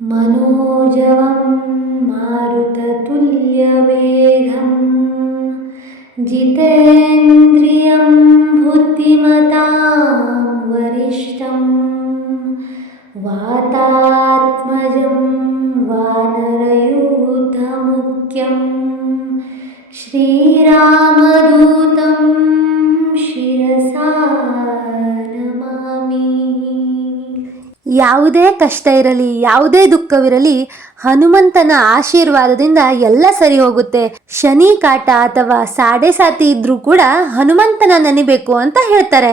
मनोजवं मारुततुल्यवेगं जितेन्द्रियं बुद्धिमतां वरिष्ठं वातात्मजं वानरयूथमुख्यं श्रीरामदूतं ಶಿರಸಾ ನಮಾಮಿ. ಯಾವುದೇ ಕಷ್ಟ ಇರಲಿ, ಯಾವುದೇ ದುಃಖವಿರಲಿ, ಹನುಮಂತನ ಆಶೀರ್ವಾದದಿಂದ ಎಲ್ಲ ಸರಿ ಹೋಗುತ್ತೆ. ಶನಿ ಕಾಟ ಅಥವಾ ಸಾಡೆ ಸಾತಿ ಇದ್ರೂ ಕೂಡ ಹನುಮಂತನ ನೆನಿಬೇಕು ಅಂತ ಹೇಳ್ತಾರೆ.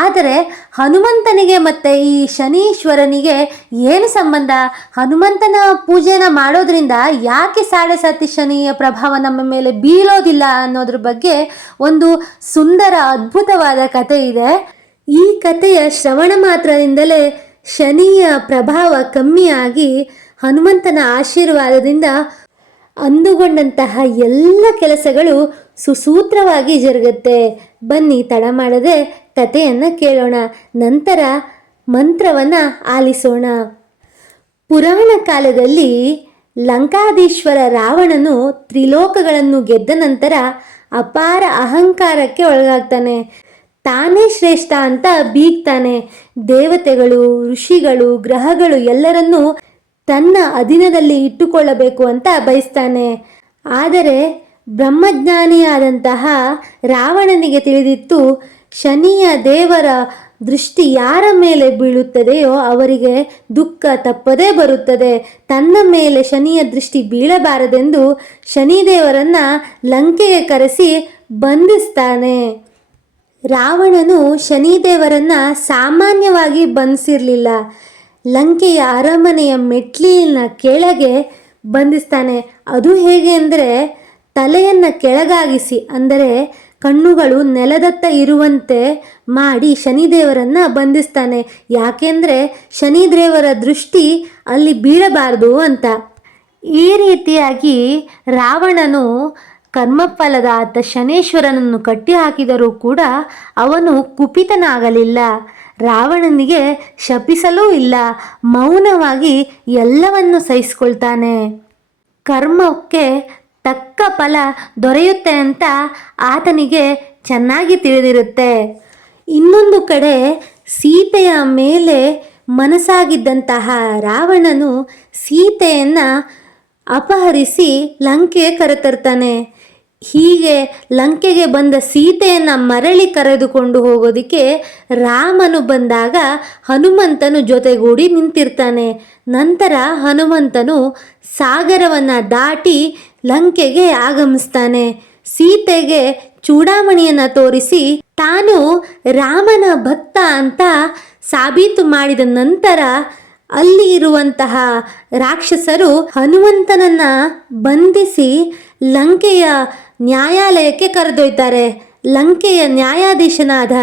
ಆದರೆ ಹನುಮಂತನಿಗೆ ಮತ್ತೆ ಈ ಶನೀಶ್ವರನಿಗೆ ಏನು ಸಂಬಂಧ? ಹನುಮಂತನ ಪೂಜೆನ ಮಾಡೋದ್ರಿಂದ ಯಾಕೆ ಸಾಡೆ ಸಾತಿ ಶನಿಯ ಪ್ರಭಾವ ನಮ್ಮ ಮೇಲೆ ಬೀಳೋದಿಲ್ಲ ಅನ್ನೋದ್ರ ಬಗ್ಗೆ ಒಂದು ಸುಂದರ ಅದ್ಭುತವಾದ ಕಥೆ ಇದೆ. ಈ ಕಥೆಯ ಶ್ರವಣ ಮಾತ್ರದಿಂದಲೇ ಶನಿಯ ಪ್ರಭಾವ ಕಮ್ಮಿಯಾಗಿ ಹನುಮಂತನ ಆಶೀರ್ವಾದದಿಂದ ಅಂದುಕೊಂಡಂತಹ ಎಲ್ಲ ಕೆಲಸಗಳು ಸುಸೂತ್ರವಾಗಿ ಜರುಗುತ್ತೆ. ಬನ್ನಿ ತಡ ಮಾಡದೆ ಕಥೆಯನ್ನು ಕೇಳೋಣ, ನಂತರ ಮಂತ್ರವನ್ನು ಆಲಿಸೋಣ. ಪುರಾಣ ಕಾಲದಲ್ಲಿ ಲಂಕಾಧೀಶ್ವರ ರಾವಣನು ತ್ರಿಲೋಕಗಳನ್ನು ಗೆದ್ದ ನಂತರ ಅಪಾರ ಅಹಂಕಾರಕ್ಕೆ ಒಳಗಾಗ್ತಾನೆ. ತಾನೇ ಶ್ರೇಷ್ಠ ಅಂತ ಬೀಗ್ತಾನೆ. ದೇವತೆಗಳು, ಋಷಿಗಳು, ಗ್ರಹಗಳು ಎಲ್ಲರನ್ನೂ ತನ್ನ ಅಧೀನದಲ್ಲಿ ಇಟ್ಟುಕೊಳ್ಳಬೇಕು ಅಂತ ಬಯಸ್ತಾನೆ. ಆದರೆ ಬ್ರಹ್ಮಜ್ಞಾನಿಯಾದಂತಹ ರಾವಣನಿಗೆ ತಿಳಿದಿತ್ತು, ಶನಿಯ ದೇವರ ದೃಷ್ಟಿ ಯಾರ ಮೇಲೆ ಬೀಳುತ್ತದೆಯೋ ಅವರಿಗೆ ದುಃಖ ತಪ್ಪದೇ ಬರುತ್ತದೆ. ತನ್ನ ಮೇಲೆ ಶನಿಯ ದೃಷ್ಟಿ ಬೀಳಬಾರದೆಂದು ಶನಿದೇವರನ್ನ ಲಂಕೆಗೆ ಕರೆಸಿ ಬಂಧಿಸ್ತಾನೆ. ರಾವಣನು ಶನಿದೇವರನ್ನ ಸಾಮಾನ್ಯವಾಗಿ ಬಂಧಿಸಿರಲಿಲ್ಲ. ಲಂಕೆಯ ಅರಮನೆಯ ಮೆಟ್ಲಿನ ಕೆಳಗೆ ಬಂಧಿಸ್ತಾನೆ. ಅದು ಹೇಗೆ ಅಂದರೆ ತಲೆಯನ್ನು ಕೆಳಗಾಗಿಸಿ, ಅಂದರೆ ಕಣ್ಣುಗಳು ನೆಲದತ್ತ ಇರುವಂತೆ ಮಾಡಿ ಶನಿದೇವರನ್ನು ಬಂಧಿಸ್ತಾನೆ. ಯಾಕೆಂದರೆ ಶನಿದೇವರ ದೃಷ್ಟಿ ಅಲ್ಲಿ ಬೀಳಬಾರದು ಅಂತ. ಈ ರೀತಿಯಾಗಿ ರಾವಣನು ಕರ್ಮಫಲದ ಆತ ಶನೇಶ್ವರನನ್ನು ಕಟ್ಟಿ ಹಾಕಿದರೂ ಕೂಡ ಅವನು ಕುಪಿತನಾಗಲಿಲ್ಲ. ರಾವಣನಿಗೆ ಶಪಿಸಲೂ ಇಲ್ಲ, ಮೌನವಾಗಿ ಎಲ್ಲವನ್ನು ಸಹಿಸಿಕೊಳ್ತಾನೆ. ಕರ್ಮಕ್ಕೆ ತಕ್ಕ ಫಲ ದೊರೆಯುತ್ತೆ ಅಂತ ಆತನಿಗೆ ಚೆನ್ನಾಗಿ ತಿಳಿದಿರುತ್ತೆ. ಇನ್ನೊಂದು ಕಡೆ ಸೀತೆಯ ಮೇಲೆ ಮನಸ್ಸಾಗಿದ್ದಂತಹ ರಾವಣನು ಸೀತೆಯನ್ನು ಅಪಹರಿಸಿ ಲಂಕೆಗೆ ಕರೆತರ್ತಾನೆ. ಹೀಗೆ ಲಂಕೆಗೆ ಬಂದ ಸೀತೆಯನ್ನು ಮರಳಿ ಕರೆದುಕೊಂಡು ಹೋಗೋದಕ್ಕೆ ರಾಮನು ಬಂದಾಗ ಹನುಮಂತನು ಜೊತೆಗೂಡಿ ನಿಂತಿರ್ತಾನೆ. ನಂತರ ಹನುಮಂತನು ಸಾಗರವನ್ನು ದಾಟಿ ಲಂಕೆಗೆ ಆಗಮಿಸ್ತಾನೆ. ಸೀತೆಗೆ ಚೂಡಾಮಣಿಯನ್ನು ತೋರಿಸಿ ತಾನು ರಾಮನ ಭಕ್ತ ಅಂತ ಸಾಬೀತು ಮಾಡಿದ ನಂತರ ಅಲ್ಲಿ ಇರುವಂತಹ ರಾಕ್ಷಸರು ಹನುಮಂತನನ್ನ ಬಂಧಿಸಿ ಲಂಕೆಯ ನ್ಯಾಯಾಲಯಕ್ಕೆ ಕರೆದೊಯ್ತಾರೆ. ಲಂಕೆಯ ನ್ಯಾಯಾಧೀಶನಾದ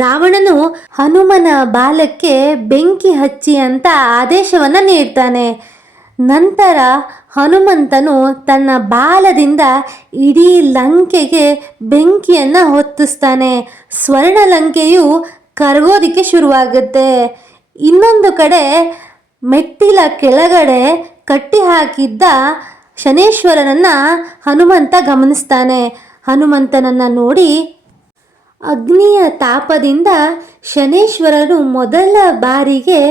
ರಾವಣನು ಹನುಮನ ಬಾಲಕ್ಕೆ ಬೆಂಕಿ ಹಚ್ಚಿ ಅಂತ ಆದೇಶವನ್ನು ನೀಡ್ತಾನೆ. ನಂತರ ಹನುಮಂತನು ತನ್ನ ಬಾಲದಿಂದ ಇಡೀ ಲಂಕೆಗೆ ಬೆಂಕಿಯನ್ನು ಹೊತ್ತಿಸ್ತಾನೆ. ಸ್ವರ್ಣ ಲಂಕೆಯು ಕರಗೋದಿಕ್ಕೆ ಶುರುವಾಗುತ್ತೆ. ಇನ್ನೊಂದು ಕಡೆ ಮೆಟ್ಟಿಲ ಕೆಳಗಡೆ ಕಟ್ಟಿ ಹಾಕಿದ್ದ ಶನೇಶ್ವರನನ್ನು ಹನುಮಂತ ಗಮನಿಸ್ತಾನೆ. ಹನುಮಂತನನ್ನು ನೋಡಿ ಅಗ್ನಿಯ ತಾಪದಿಂದ ಶನೇಶ್ವರನು ಮೊದಲ ಬಾರಿಗೆ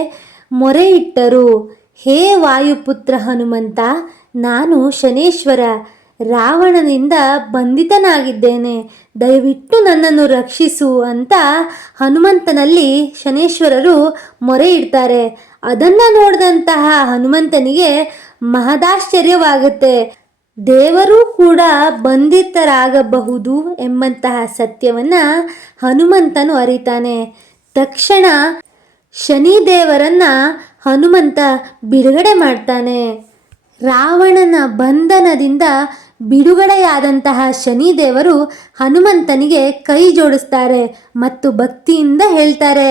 ಮೊರೆ ಇಟ್ಟರು. ಹೇ ವಾಯುಪುತ್ರ ಹನುಮಂತ, ನಾನು ಶನೇಶ್ವರ, ರಾವಣನಿಂದ ಬಂಧಿತನಾಗಿದ್ದೇನೆ, ದಯವಿಟ್ಟು ನನ್ನನ್ನು ರಕ್ಷಿಸು ಅಂತ ಹನುಮಂತನಲ್ಲಿ ಶನೇಶ್ವರರು ಮೊರೆ ಇಡ್ತಾರೆ. ಅದನ್ನು ನೋಡಿದಂತಹ ಹನುಮಂತನಿಗೆ ಮಹದಾಶ್ಚರ್ಯವಾಗುತ್ತೆ. ದೇವರು ಕೂಡ ಬಂಧಿತರಾಗಬಹುದು ಎಂಬಂತಹ ಸತ್ಯವನ್ನು ಹನುಮಂತನು ಅರಿತಾನೆ. ತಕ್ಷಣ ಶನಿದೇವರನ್ನ ಹನುಮಂತ ಬಿಡುಗಡೆ ಮಾಡ್ತಾನೆ. ರಾವಣನ ಬಂಧನದಿಂದ ಬಿಡುಗಡೆಯಾದಂತಹ ಶನಿದೇವರು ಹನುಮಂತನಿಗೆ ಕೈ ಜೋಡಿಸ್ತಾರೆ ಮತ್ತು ಭಕ್ತಿಯಿಂದ ಹೇಳ್ತಾರೆ,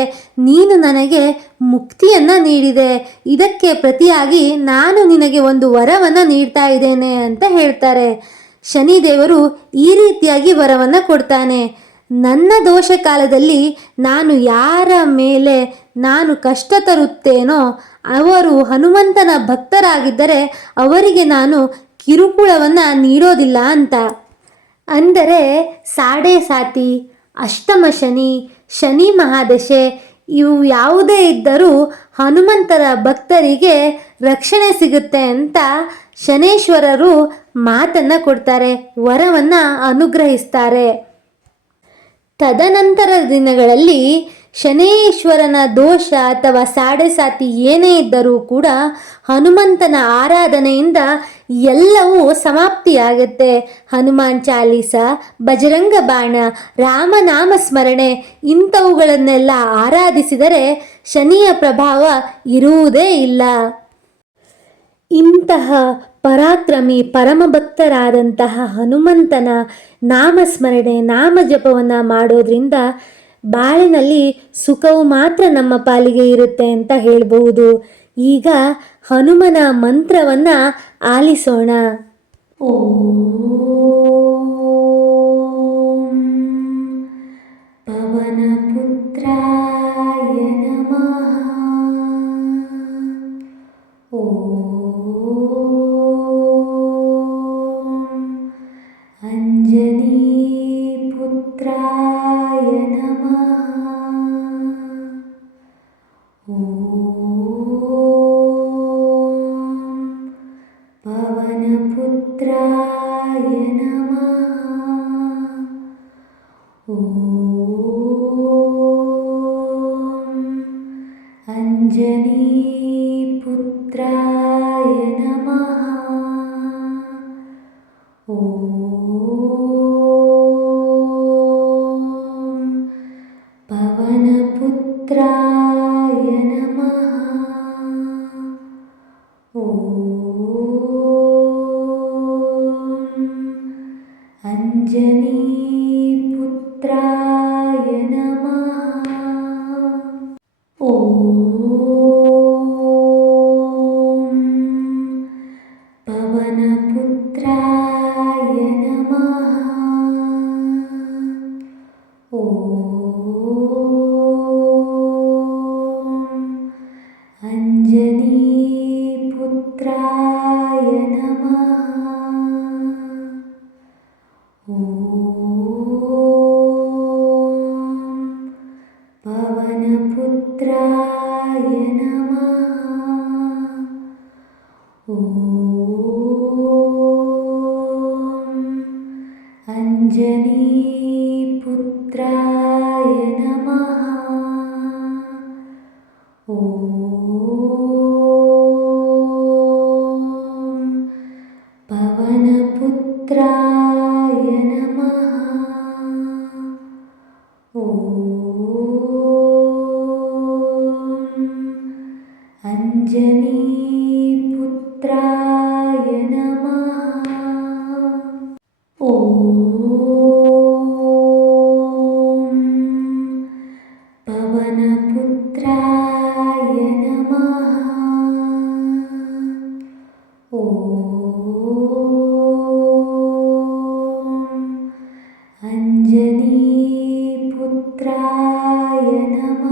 ನೀನು ನನಗೆ ಮುಕ್ತಿಯನ್ನು ನೀಡಿದೆ, ಇದಕ್ಕೆ ಪ್ರತಿಯಾಗಿ ನಾನು ನಿನಗೆ ಒಂದು ವರವನ್ನು ನೀಡ್ತಾ ಇದ್ದೇನೆ ಅಂತ ಹೇಳ್ತಾರೆ. ಶನಿದೇವರು ಈ ರೀತಿಯಾಗಿ ವರವನ್ನು ಕೊಡ್ತಾನೆ, ನನ್ನ ದೋಷ ಕಾಲದಲ್ಲಿ ನಾನು ಯಾರ ಮೇಲೆ ನಾನು ಕಷ್ಟ ತರುತ್ತೇನೋ ಅವರು ಹನುಮಂತನ ಭಕ್ತರಾಗಿದ್ದರೆ ಅವರಿಗೆ ನಾನು ಕಿರುಕುಳವನ್ನು ನೀಡೋದಿಲ್ಲ ಅಂತ. ಅಂದರೆ ಸಾಡೆ ಸಾತಿ, ಅಷ್ಟಮ ಶನಿ, ಶನಿ ಮಹಾದಶೆ ಇವು ಯಾವುದೇ ಇದ್ದರೂ ಹನುಮಂತರ ಭಕ್ತರಿಗೆ ರಕ್ಷಣೆ ಸಿಗುತ್ತೆ ಅಂತ ಶನೇಶ್ವರರು ಮಾತನ್ನು ಕೊಡ್ತಾರೆ, ವರವನ್ನು ಅನುಗ್ರಹಿಸ್ತಾರೆ. ತದನಂತರದ ದಿನಗಳಲ್ಲಿ ಶನೇಶ್ವರನ ದೋಷ ಅಥವಾ ಸಾಡೆ ಸಾತಿ ಏನೇ ಇದ್ದರೂ ಕೂಡ ಹನುಮಂತನ ಆರಾಧನೆಯಿಂದ ಎಲ್ಲವೂ ಸಮಾಪ್ತಿಯಾಗುತ್ತೆ. ಹನುಮಾನ್ ಚಾಲೀಸ, ಬಜರಂಗ ಬಾಣ, ರಾಮನಾಮ ಸ್ಮರಣೆ ಇಂಥವುಗಳನ್ನೆಲ್ಲ ಆರಾಧಿಸಿದರೆ ಶನಿಯ ಪ್ರಭಾವ ಇರುವುದೇ ಇಲ್ಲ. ಇಂತಹ ಪರಾಕ್ರಮಿ ಪರಮಭಕ್ತರಾದಂತಹ ಹನುಮಂತನ ನಾಮಸ್ಮರಣೆ ನಾಮಜಪವನ್ನು ಮಾಡೋದ್ರಿಂದ ಬಾಳಿನಲ್ಲಿ ಸುಖವು ಮಾತ್ರ ನಮ್ಮ ಪಾಲಿಗೆ ಇರುತ್ತೆ ಅಂತ ಹೇಳಬಹುದು. ಈಗ ಹನುಮನ ಮಂತ್ರವನ್ನು ಆಲಿಸೋಣ. ಓಂ ಪವನಪುತ್ರಾಯ ನಮಃ. ಅಂಜನೀಪುತ್ರಾಯ ನಮಃ. ಪವನಪುತ್ರಾಯ ನಮಃ. ಅಂಜನೀಪುತ್ರಾಯ ನಮಃ. ಪವನಪುತ್ರಾಯ ನಮಃ. ಅಂಜನೀಪುತ್ರಾಯ ನಮಃ. ಪವನಪುತ್ರಾಯ ನಮಃ. ಅಂಜನೀಪುತ್ರಾಯ ನಮಃ. ಪವನಪುತ್ರಾಯ ನಮಃ. ಅಂಜನೀಪುತ್ರಾಯ ನಮಃ. ಪವನಪುತ್ರಾಯ ನಮಃ. ಅಂಜನೀಪುತ್ರಾಯ ನಮಃ. ಪವನಪುತ್ರಾಯ ನಮಃ. ಅಂಜನೀಪುತ್ರಾಯ ನಮಃ.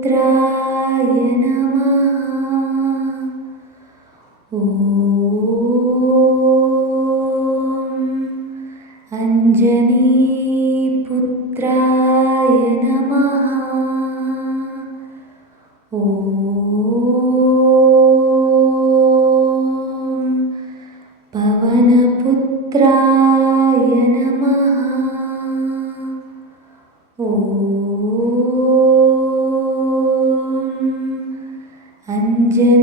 ಪವನಪುತ್ರಾಯ ನಮಃ. ಅಂಜನೀಪುತ್ರಾಯ ನಮಃ. ಪವನಪುತ್ರಾಯ ನಮಃ. ಅಂಜನೀಪುತ್ರಾಯ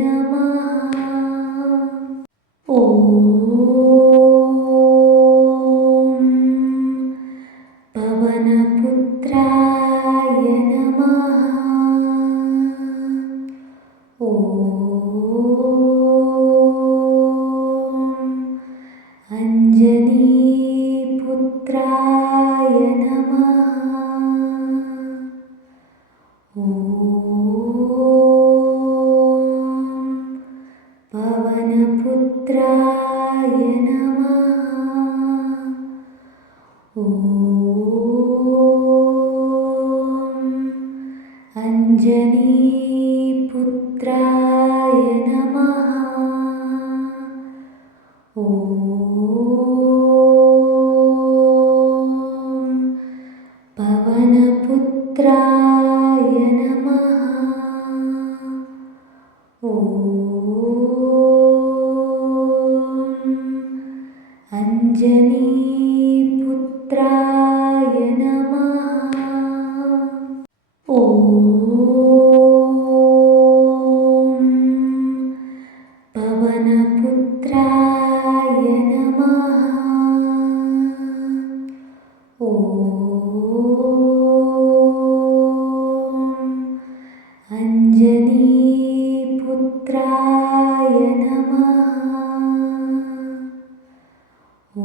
ನಮಃ. ಪವನಪುತ್ರಾಯ ನಮಃ. ಅಂಜನೀಪುತ್ರಾಯ ನಮಃ. अंजनीपुत्राय नमः। ॐ पवनपुत्राय नमः। ॐ अंजनीपुत्राय नमः। ॐ पवनपुत्राय नमः। ॐ अंजनीपुत्राय नमः। ॐ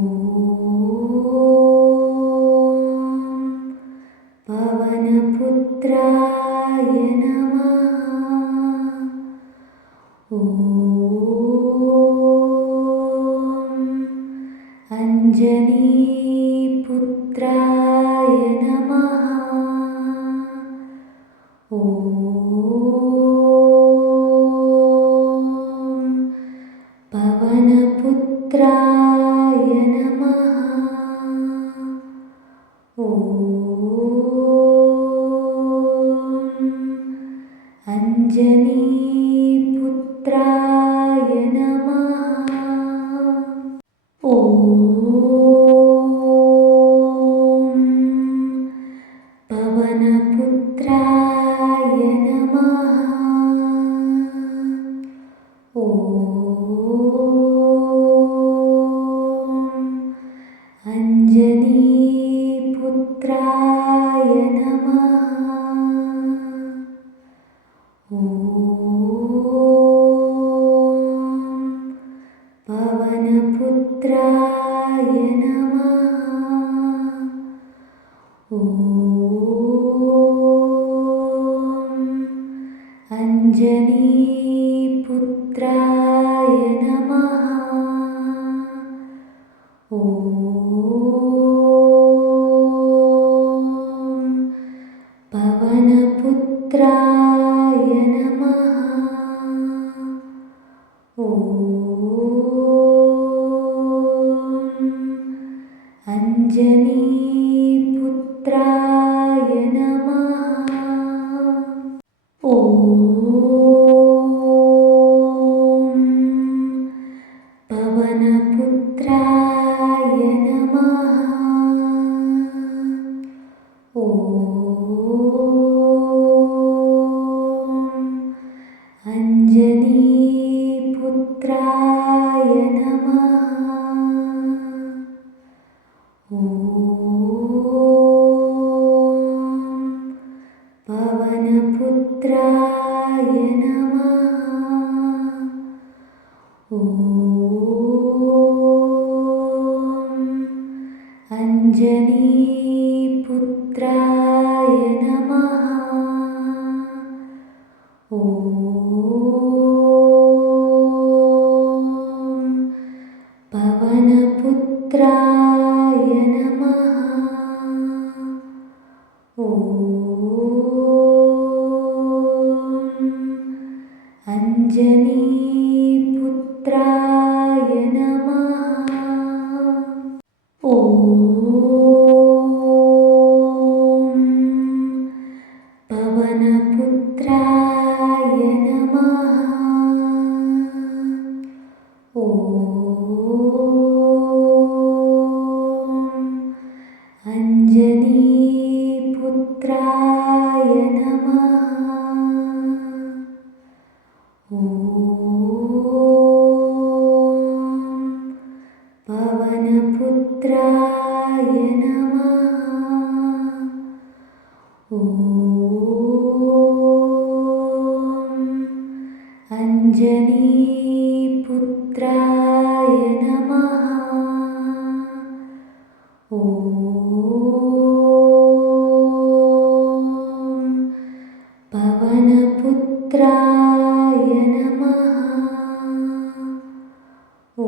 पवनपुत्राय नमः। ॐ अंजनीपुत्राय नमः। ॐ पवनपुत्राय नमः। ॐ अंजनीपुत्राय नमः। ॐ पवनपुत्राय नमः। ॐ अंजनीपुत्राय नमः। ॐ पवनपुत्राय नमः। ॐ अंजनीपुत्राय नमः। ॐ पवनपुत्राय नमः। ॐ अंजनीपुत्राय नमः। ॐ पवनपुत्राय नमः। ॐ अंजनीपुत्राय नमः। ॐ पवनपुत्राय नमः। ॐ अंजनीपुत्राय नमः। ॐ पवनपुत्राय नमः। ॐ अंजनीपुत्राय नमः। ॐ पवनपुत्राय नमः। ॐ अंजनीपुत्राय नमः। ॐ पवनपुत्राय नमः। ॐ अंजनीपुत्राय नमः। ॐ पवनपुत्राय नमः। ॐ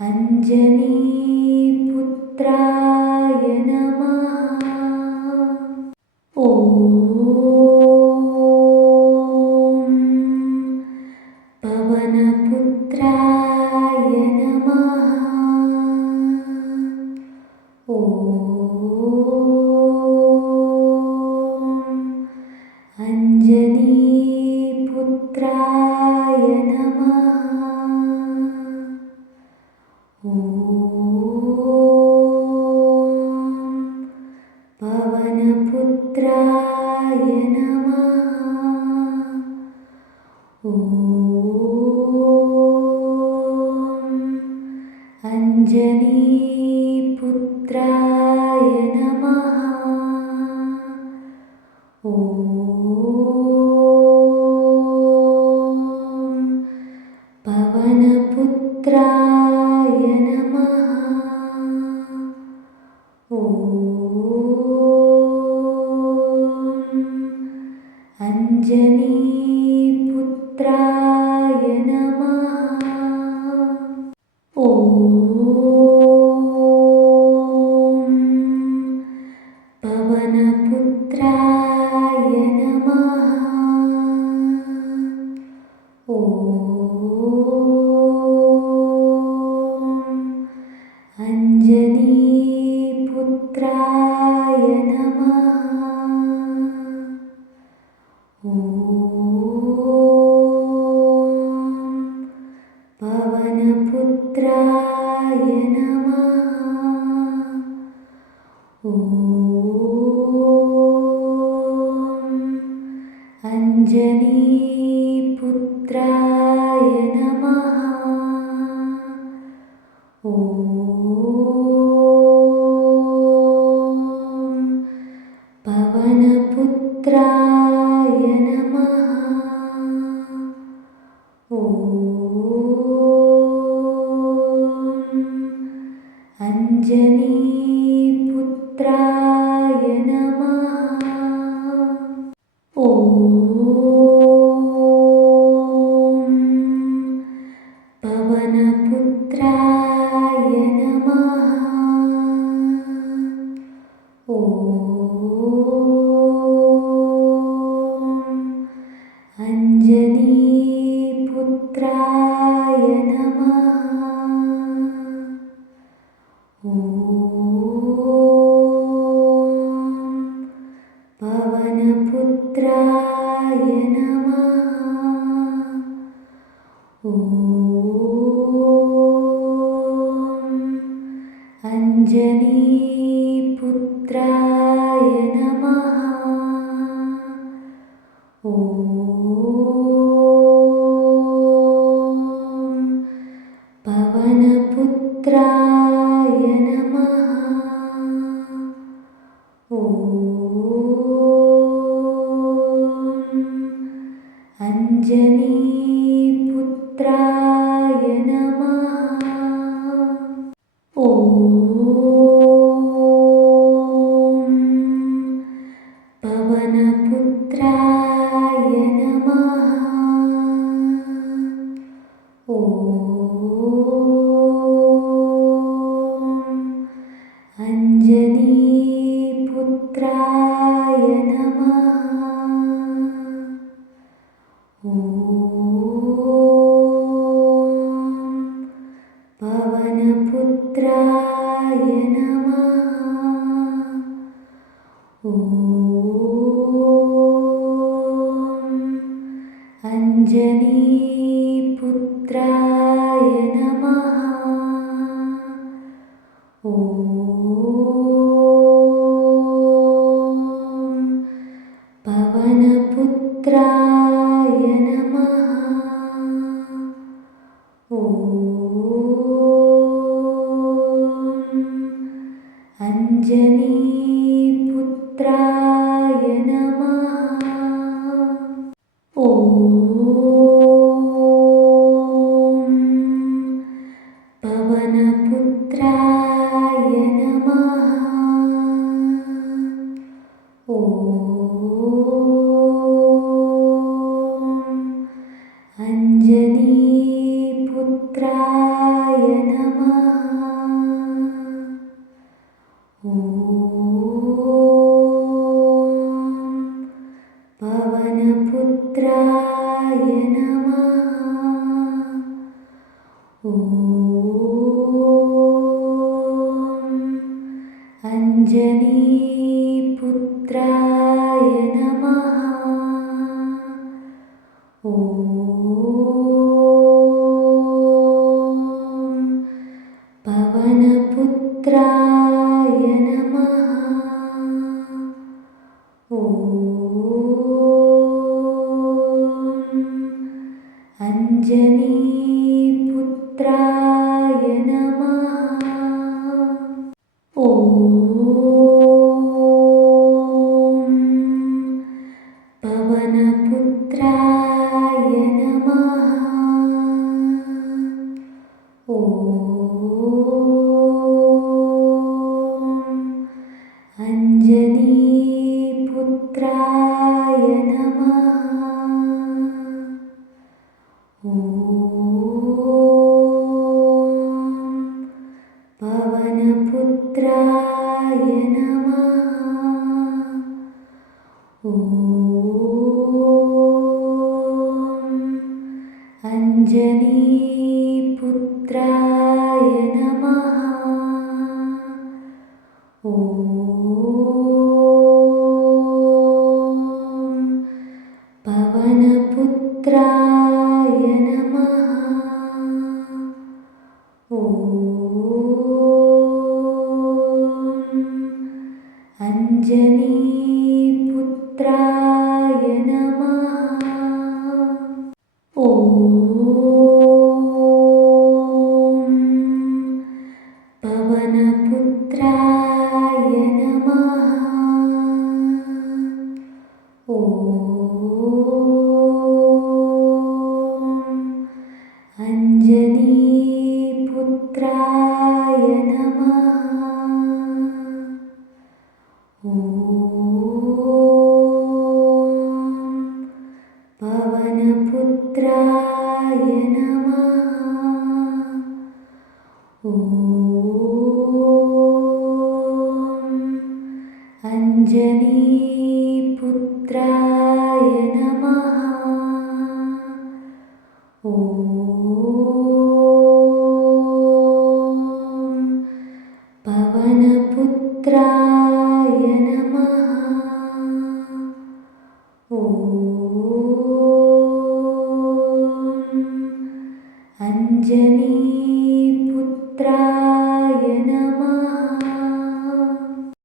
अंजनीपुत्राय नमः। पवनपुत्राय नमः। ॐ अंजनीपुत्राय नमः। ॐ पवनपुत्राय नमः। ॐ अंजनीपुत्राय नमः। ॐ पवनपुत्राय नमः। ॐ अंजनीपुत्राय नमः। ॐ पवनपुत्राय नमः। ॐ अंजनीपुत्राय नमः। ॐ पवनपुत्राय नमः। ॐ अंजनीपुत्राय नमः। ॐ पवनपुत्राय नमः। ॐ अंजनीपुत्राय नमः। ॐ पवनपुत्राय नमः। ॐ अंजनीपुत्राय नमः। ॐ पवनपुत्राय नमः। ॐ अंजनीपुत्राय नमः। ॐ पवनपुत्राय नमः। ॐ अंजनीपुत्राय नमः। ॐ पवनपुत्राय नमः। ॐ अंजनीपुत्राय नमः। ॐ पवनपुत्राय नमः। ॐ अंजनीपुत्राय नमः। ॐ पवनपुत्राय नमः। ॐ अंजनीपुत्राय नमः। ॐ पवनपुत्राय नमः। ॐ अंजनीपुत्राय नमः। ॐ अंजनीपुत्राय नमः। ॐ पवनपुत्राय नमः। ॐ अंजनीपुत्राय नमः। ॐ पवनपुत्राय नमः। ॐ अंजनीपुत्राय नमः। ॐ पवनपुत्राय नमः। ॐ अंजनीपुत्राय नमः। ॐ पवनपुत्राय नमः। ॐ अंजनीपुत्राय नमः। ॐ पवनपुत्राय नमः। ॐ अंजनीपुत्राय नमः। ॐ पवनपुत्राय नमः। ॐ अंजनीपुत्राय नमः। ॐ पवनपुत्राय नमः। ॐ अंजनीपुत्राय